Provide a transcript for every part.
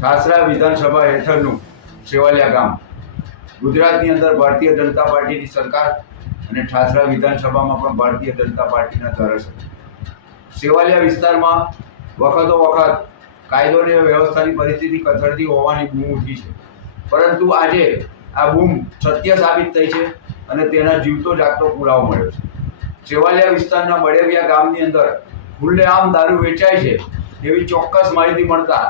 ઠાસરા વિધાનસભા હેઠળનું સેવાલિયા ગામ. ગુજરાતની અંદર ભારતીય જનતા પાર્ટીની સરકાર અને ઠાસરા વિધાનસભામાં પણ ભારતીય જનતા પાર્ટીના ધારાસભ્ય. સેવાલિયા વિસ્તારમાં વખતો વખત કાયદો અને વ્યવસ્થાની પરિસ્થિતિ કથળતી હોવાની બૂમ ઉઠી છે. પરંતુ આજે આ બૂમ સત્ય સાબિત થઈ છે અને તેના જીવતો જાગતો પુરાવો મળ્યો છે. સેવાલિયા વિસ્તારના બળેવિયા ગામની અંદર ખુલ્લેઆમ દારૂ વેચાય છે એવી ચોક્કસ માહિતી મળતા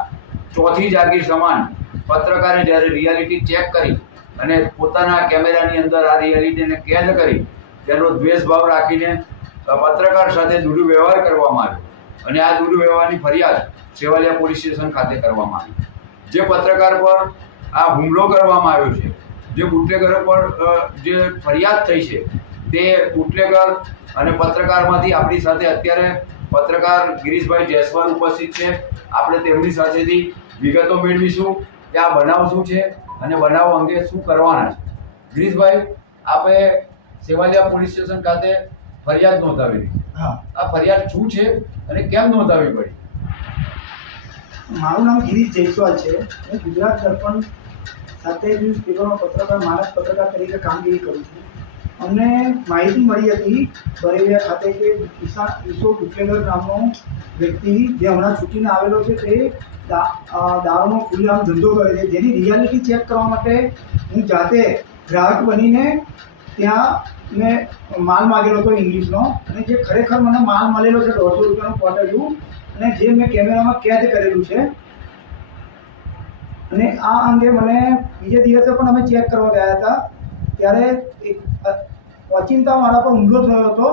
ચોથી જાગીર સમાન પત્રકારે જ્યારે રિયાલિટી ચેક કરી અને પોતાના કેમેરાની અંદર આ રિયાલિટીને કેદ કરી, તેનો દ્વેષભાવ રાખીને પત્રકાર સાથે દુર્વ્યવહાર કરવામાં આવ્યો. અને આ દુર્વ્યવહારની ફરિયાદ સેવાલિયા પોલીસ સ્ટેશન ખાતે કરવામાં આવી. જે પત્રકાર પર આ હુમલો કરવામાં આવ્યો છે, જે બુટલેગરો પર જે ફરિયાદ થઈ છે, તે બુટલેગર અને પત્રકારમાંથી આપણી સાથે અત્યારે પત્રકાર ગિરીશભાઈ જયસ્વાલ ઉપસ્થિત છે. આપણે તેમની સાથેથી વિગતો મેળવીશું કે આ બનાવ શું છે અને બનાવ અંગે શું કરવાના છે. ગિરીશભાઈ આપે સેવાલિયા પોલીસ સ્ટેશન ખાતે ફરિયાદ નોંધાવી હા. આ ફરિયાદ શું છે અને કેમ નોંધાવી પડી? મારું નામ ગિરીશ જયસ્વાલ છે. હું ગુજરાત દર્પણ સાથે ન્યૂઝપેપરમાં પત્રકાર મારા પત્રકાર તરીકે કામગીરી કરું છું. અમને માહિતી મળી હતી બરેલિયા ખાતે કે ઈશા ઈશો ભૂપેન્દ્ર નામનો વ્યક્તિ જે હમણાં છૂટીને આવેલો છે તે દારૂનો ખુલ્લેઆમ ધંધો કરે છે. જેની રિયાલિટી ચેક કરવા માટે હું જાતે ગ્રાહક બનીને ત્યાં મેં માલ માગેલો હતો ઇંગ્લિશનો અને જે ખરેખર મને માલ મળેલો છે દોઢસો રૂપિયાનું પોટેલું અને જે મેં કેમેરામાં કેદ કરેલું છે. અને આ અંગે મને બીજે દિવસે પણ અમે ચેક કરવા ગયા હતા. ત્યારે એક ઓચિંતા મારા પર હુમલો થયો હતો.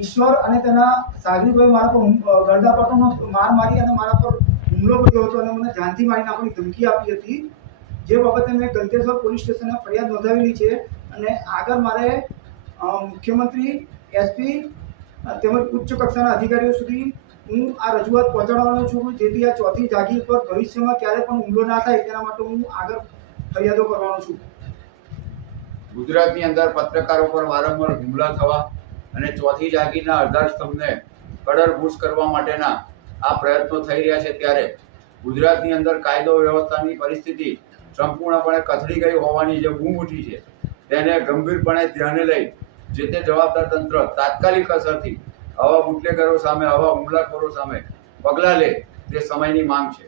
ઈશ્વર અને તેના સાગરીભાઈ મારા પર ગરદાપટોનો માર મારી અને મારા પર હુમલો કર્યો હતો અને મને જાનથી મારી નાખવાની ધમકી આપી હતી. જે બાબતે મેં ગલતેશ્વર પોલીસ સ્ટેશને ફરિયાદ નોંધાવેલી છે અને આગળ મારે મુખ્યમંત્રી એસપી તેમજ ઉચ્ચ કક્ષાના અધિકારીઓ સુધી હું આ રજૂઆત પહોંચાડવાનો છું. જેથી આ ચોથી જાગીર પર ભવિષ્યમાં ક્યારે પણ હુમલો ના થાય તેના માટે હું આગળ ફરિયાદો કરવાનો છું. ગુજરાતની અંદર પત્રકારો પર વારંવાર હુમલા થવા અને ચોથી જાગીરના આધાર સ્તંભને કડરભૂસ કરવા માટેના આ પ્રયત્નો થઈ રહ્યા છે ત્યારે ગુજરાતની અંદર કાયદો વ્યવસ્થાની પરિસ્થિતિ સંપૂર્ણપણે કથળી ગઈ હોવાની જે બૂમ ઉઠી છે, તેને ગંભીરપણે ધ્યાને લઈ જે તે જવાબદાર તંત્ર તાત્કાલિક અસરથી આવા બુટલેગરો સામે આવા હુમલાખોરો સામે પગલાં લે તે સમયની માંગ છે.